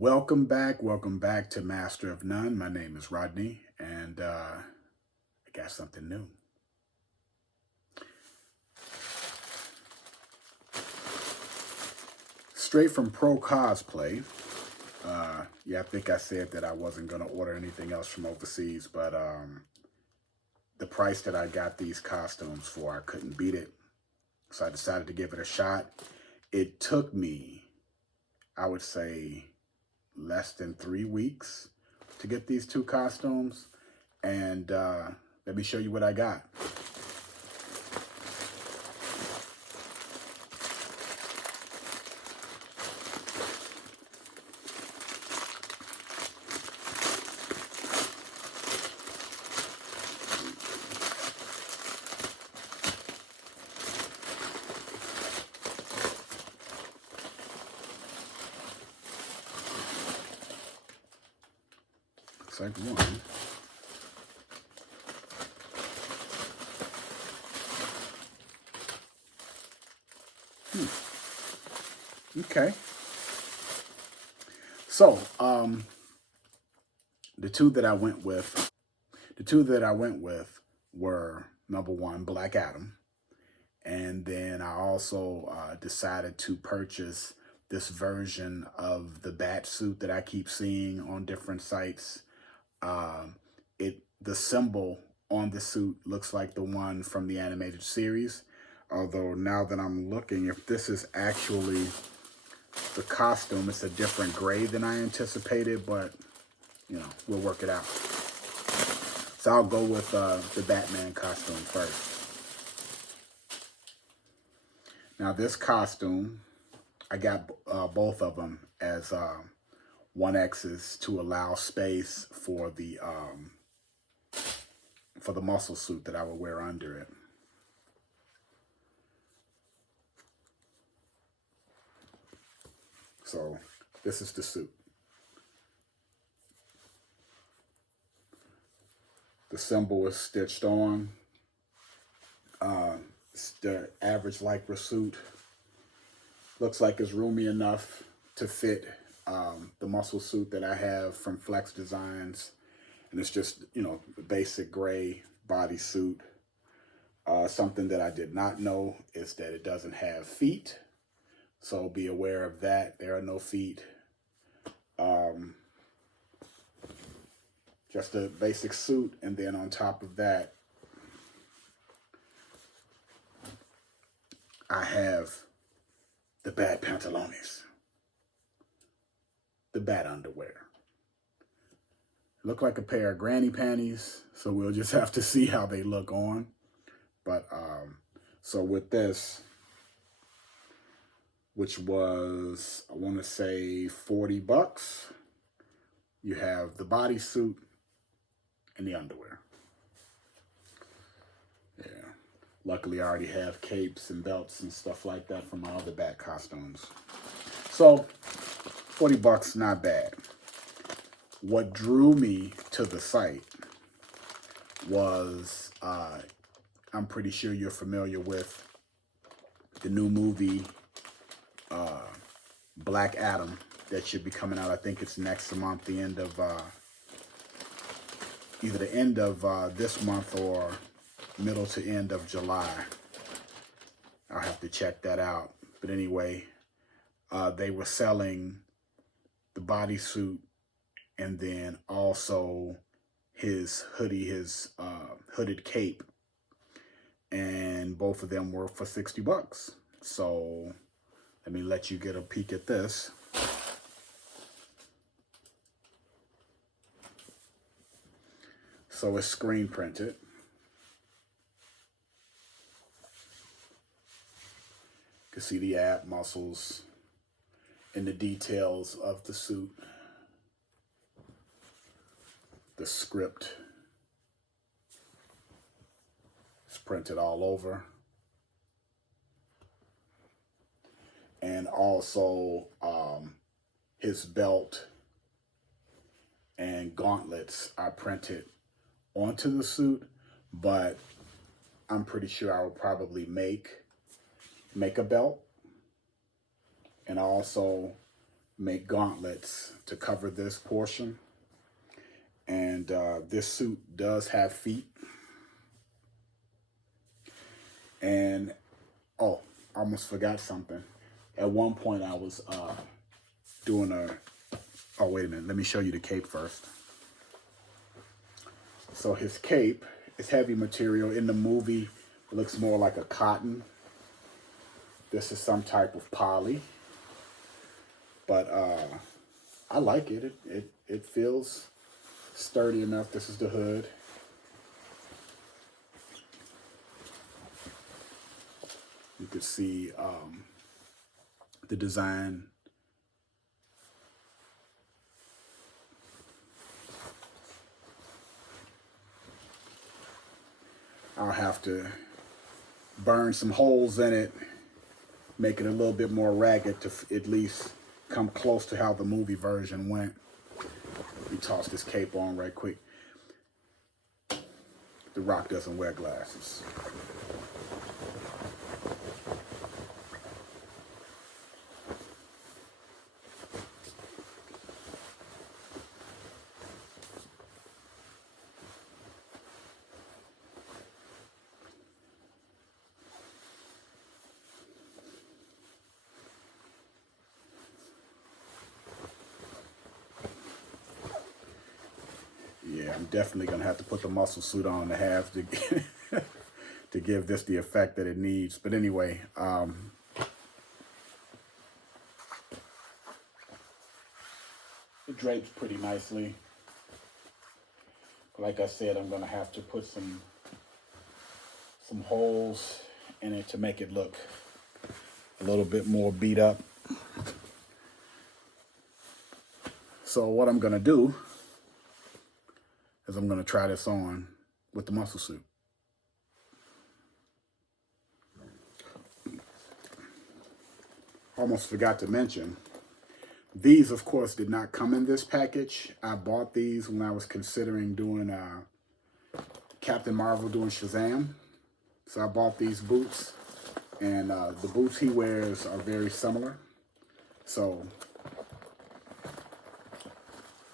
Welcome back to Master of None. My name is Rodney, and I got something new. Straight from PROCOSPLAY. Yeah, I think I said that I wasn't going to order anything else from overseas, but the price that I got these costumes for, I couldn't beat it. So I decided to give it a shot. It took me, I would say, less than 3 weeks to get these two costumes. And let me show you what I got. Looks like one. Okay. So, the two that I went with were number one, Black Adam. And then I also decided to purchase this version of the bat suit that I keep seeing on different sites. The symbol on the suit looks like the one from the animated series. Although now that I'm looking, if this is actually the costume, it's a different gray than I anticipated, but you know, we'll work it out. So I'll go with the Batman costume first. Now this costume, I got both of them as 1X's to allow space for the muscle suit that I would wear under it. So this is the suit. The symbol is stitched on. It's the average Lycra suit. Looks like it's roomy enough to fit the muscle suit that I have from Flex Designs. And it's just, you know, the basic gray bodysuit. Something that I did not know is that it doesn't have feet. So be aware of that. There are no feet. Just a basic suit. And then on top of that, I have the bat pantalones. The bat underwear. Look like a pair of granny panties, so we'll just have to see how they look on. But so with this, which was, I want to say, 40 bucks, you have the bodysuit and the underwear. Yeah. Luckily, I already have capes and belts and stuff like that from my other bat costumes. So 40 bucks, not bad. What drew me to the site was, I'm pretty sure you're familiar with the new movie, Black Adam, that should be coming out. I think it's next month, the end of, either the end of this month or middle to end of July. I'll have to check that out. But anyway, they were selling the bodysuit and then also his hoodie, his hooded cape. And both of them were for 60 bucks. So let me let you get a peek at this. So it's screen printed. You can see the ab muscles and the details of the suit. The script is printed all over. And also his belt and gauntlets are printed onto the suit, but I'm pretty sure I will probably make a belt and also make gauntlets to cover this portion. And this suit does have feet. And, oh, I almost forgot something. At one point I was doing oh, wait a minute. Let me show you the cape first. So his cape is heavy material. In the movie, it looks more like a cotton. This is some type of poly. But I like it. It feels sturdy enough. This is the hood. You could see the design. I'll have to burn some holes in it, make it a little bit more ragged to at least come close to how the movie version went. Let me toss this cape on right quick. The Rock doesn't wear glasses. Yeah, I'm definitely gonna have to put the muscle suit on to have to give this the effect that it needs. But anyway, it drapes pretty nicely. Like I said, I'm gonna have to put some holes in it to make it look a little bit more beat up. So what I'm gonna do is I'm gonna try this on with the muscle suit. Almost forgot to mention, these of course did not come in this package. I bought these when I was considering doing Captain Marvel doing Shazam. So I bought these boots, and the boots he wears are very similar. So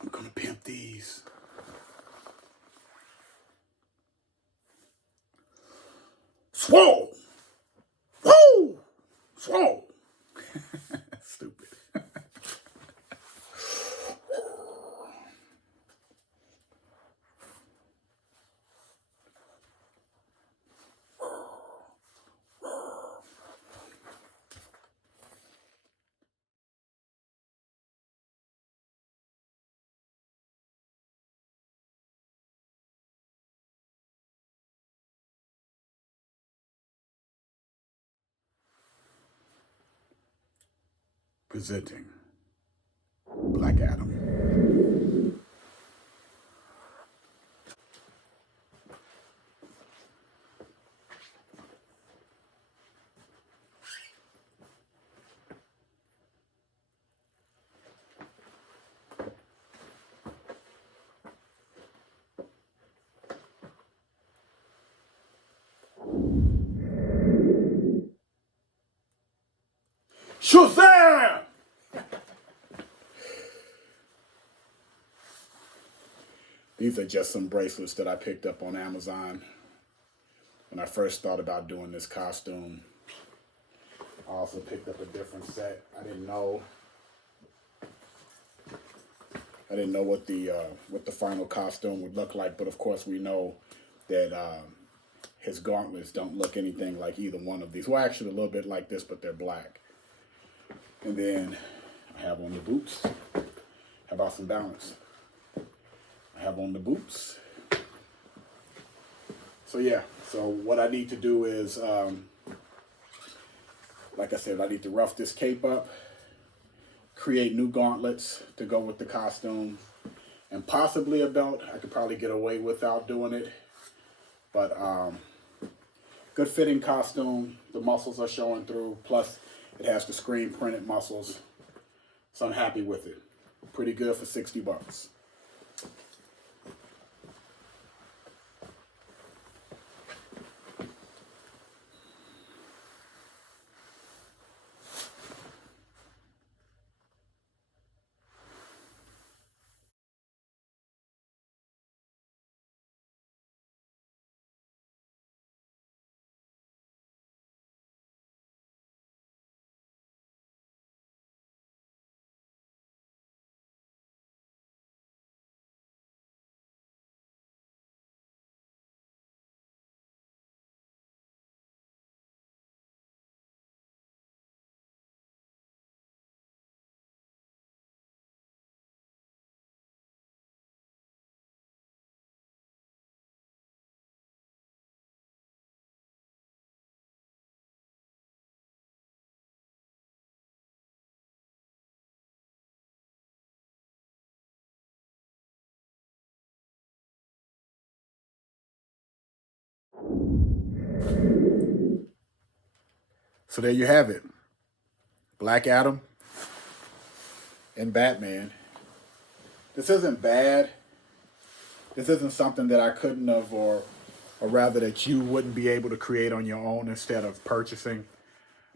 I'm gonna pimp these. Swole! Woo! Swole! Stupid. Presenting Black Adam. Shazam! These are just some bracelets that I picked up on Amazon when I first thought about doing this costume. I also picked up a different set. I didn't know what the final costume would look like, but of course we know that his gauntlets don't look anything like either one of these. Well, actually a little bit like this, but they're black. And then I have on the boots. How about some balance? I have on the boots. So yeah, so what I need to do is, like I said, I need to rough this cape up, create new gauntlets to go with the costume, and possibly a belt. I could probably get away without doing it. But good fitting costume. The muscles are showing through. Plus, it has the screen printed muscles. So I'm happy with it. Pretty good for 60 bucks. So there you have it. Black Adam and Batman. This isn't bad. This isn't something that I couldn't have, or rather that you wouldn't be able to create on your own instead of purchasing.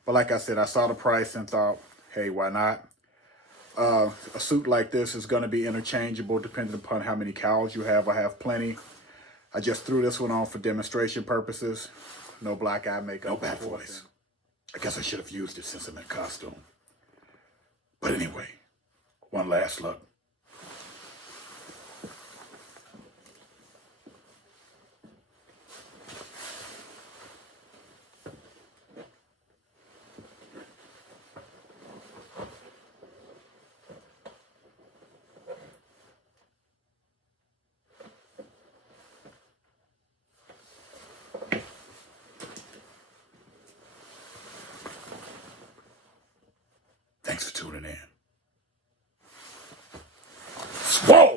But like I said, I saw the price and thought, hey, why not? A suit like this is going to be interchangeable depending upon how many cowls you have. I have plenty. I just threw this one on for demonstration purposes. No black eye makeup. No bad voice. I guess I should have used it since I'm in costume. But anyway, one last look. Thanks for tuning in. Swole!